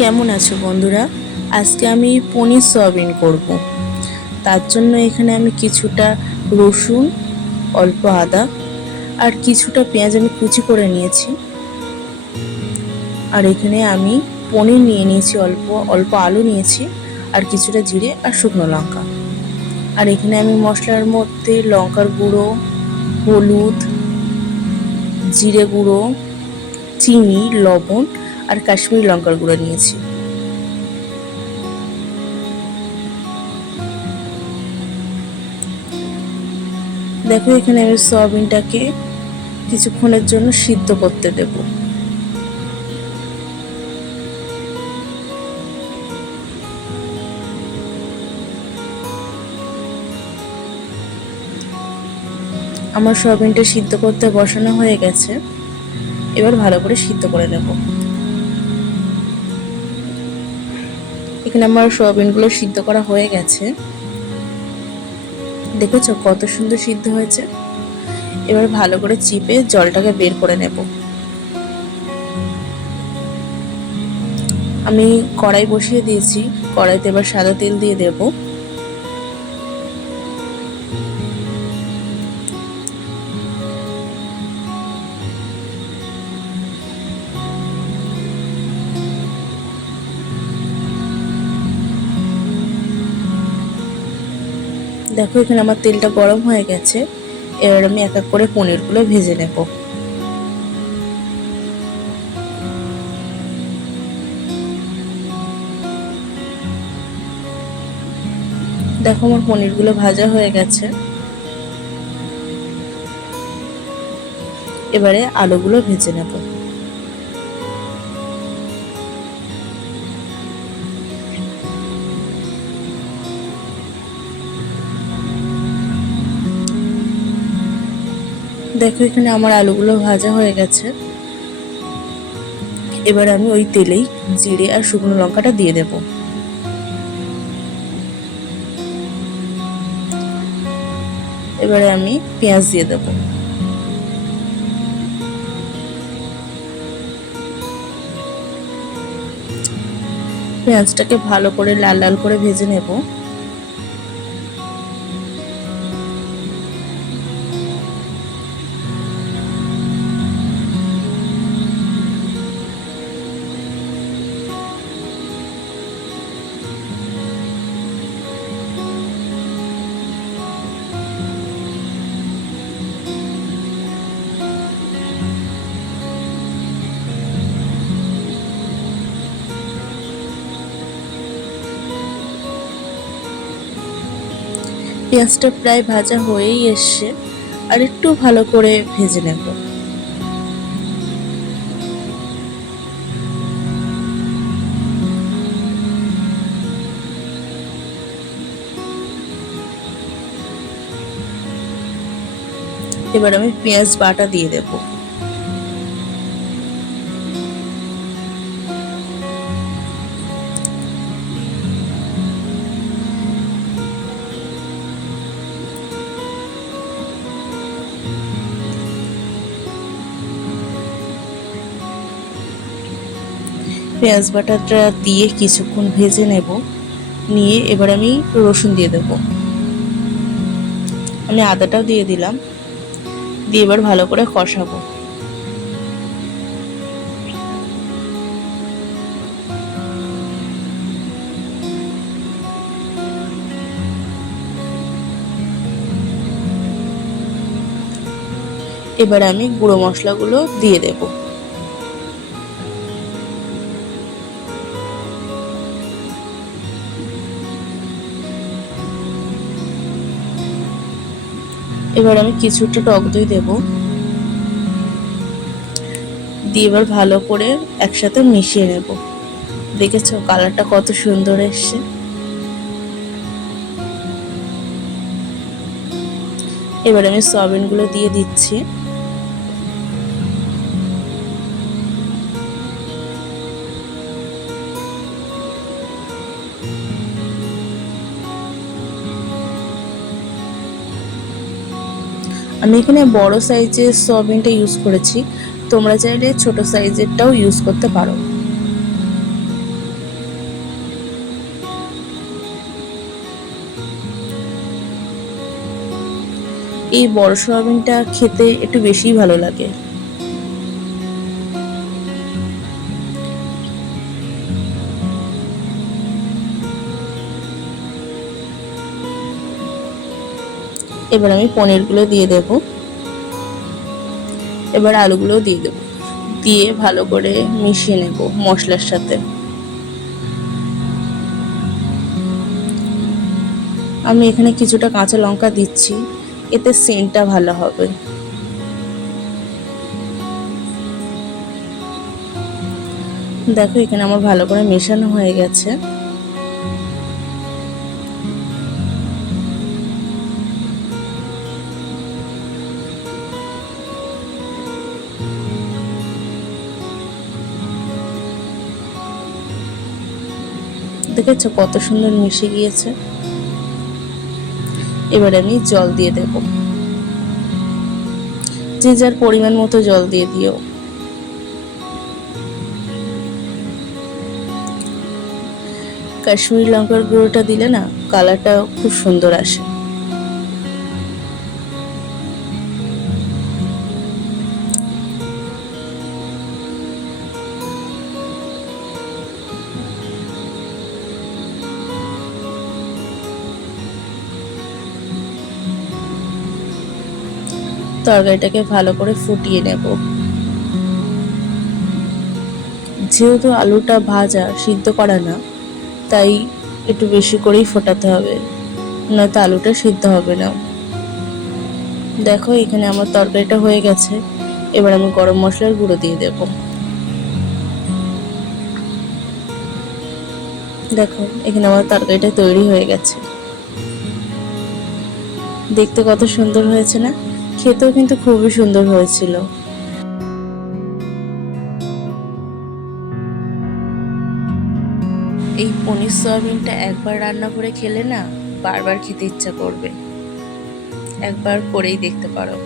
কেমন আছো বন্ধুরা? আজকে আমি পনির সয়াবিন করব। তার জন্য এখানে আমি কিছুটা রসুন, অল্প আদা আর কিছুটা পেঁয়াজ আমি কুচি করে নিয়েছি। আর এখানে আমি পনির নিয়ে নিয়েছি, অল্প অল্প আলু নিয়েছি আর কিছুটা জিরে আর শুকনো লঙ্কা। আর এখানে আমি মশলার মধ্যে লঙ্কার গুঁড়ো, হলুদ, জিরে গুঁড়ো, চিনি, লবণ আর কাশ্মীরি লঙ্কার গুঁড়ো নিয়েছি। দেখো এখানে আমি সয়াবিনটাকে কিছুক্ষণের জন্য সিদ্ধ করতে দেব। আমার সয়াবিনটা সিদ্ধ করতে বসানো হয়ে গেছে, এবার ভালো করে সিদ্ধ করে নেব। এখানে আমার সয়াবিনগুলো সিদ্ধ করা হয়ে গেছে, দেখেছো কত সুন্দর সিদ্ধ হয়েছে। এবার ভালো করে চিপে জলটাকে বের করে নেব। আমি কড়াই বসিয়ে দিয়েছি, কড়াইতে এবার সাদা তেল দিয়ে দেব। দেখো এখানে আমার তেলটা গরম হয়ে গেছে, এবার আমি এক এক করে পনিরগুলো ভেজে নেব। দেখো আমার পনিরগুলো ভাজা হয়ে গেছে, এবারে আলুগুলো ভেজে নেব। দেখো এখানে আমার আলুগুলো ভাজা হয়ে গেছে, এবার আমি ওই তেলেই জিরে আর শুকনো লঙ্কাটা দিয়ে দেব। এবারে আমি পেঁয়াজ দিয়ে দেব। পেঁয়াজটাকে ভালো করে লাল লাল করে ভেজে নেব। পেঁয়াজটা প্রায় ভাজা হয়েই এসছে, আর একটু ভালো করে ভেজে নেব। এবার আমি পেঁয়াজ বাটা দিয়ে দেব। পেঁয়াজ বাটাটা দিয়ে কিছুক্ষণ ভেজে নেব, নিয়ে এবার আমি রসুন দিয়ে দেব। আমি আদাটাও দিয়ে দিলাম, দিয়ে এবার ভালো করে কষাবো। এবার আমি গুঁড়ো মশলাগুলো দিয়ে দেব। এবার আমি কিছুটা টক দই দেব, দিয়ে এবার ভালো করে একসাথে মিশিয়ে নেব। দেখেছো কালারটা কত সুন্দর এসছে। এবার আমি সয়াবিনগুলো দিয়ে দিচ্ছি। আমি এখানে বড় সাইজের সয়াবিনটা ইউজ করেছি, তোমরা চাইলে ছোট সাইজেরটাও ইউজ করতে পারো। এই বড় সয়াবিনটা খেতে একটু বেশিই ভালো লাগে। এবার আমি পনিরগুলো দিয়ে দেব, এবার আলুগুলো দিয়ে দেব, দিয়ে ভালো করে মিশিয়ে নেব মশলার সাথে। আমি এখানে কিছুটা কাঁচা লঙ্কা দিচ্ছি, এতে সেন্টটা ভালো হবে। দেখো এখানে আমার ভালো করে মেশানো হয়ে গেছে। দেখেছো কত সুন্দর মিশে গিয়েছে। এবার আমি জল দিয়ে দেব, যে যার পরিমাণ মতো জল দিয়ে দিও। কাশ্মীরি লঙ্কার গুঁড়োটা দিলে না কালারটা খুব সুন্দর আসে। তরকারিটাকে ভালো করে ফুটিয়ে নেব। যেহেতু আলুটা ভাজা সিদ্ধ করা না, তাই একটু বেশি করেই ফোটাতে হবে, নয়তো আলুটা সিদ্ধ হবে না। দেখো এখানে আমার তরকারিটা হয়ে গেছে। এবার আমি গরম মশলার গুঁড়ো দিয়ে দেব। দেখো এখানে আমার তরকারিটা তৈরি হয়ে গেছে। দেখতে কত সুন্দর হয়েছে না? খেতেও কিন্তু খুবই সুন্দর হয়েছিল। এই পনির সয়াবিনটা একবার রান্না করে খেলে না বারবার খেতে ইচ্ছা করবে। একবার করেই দেখতে পারো।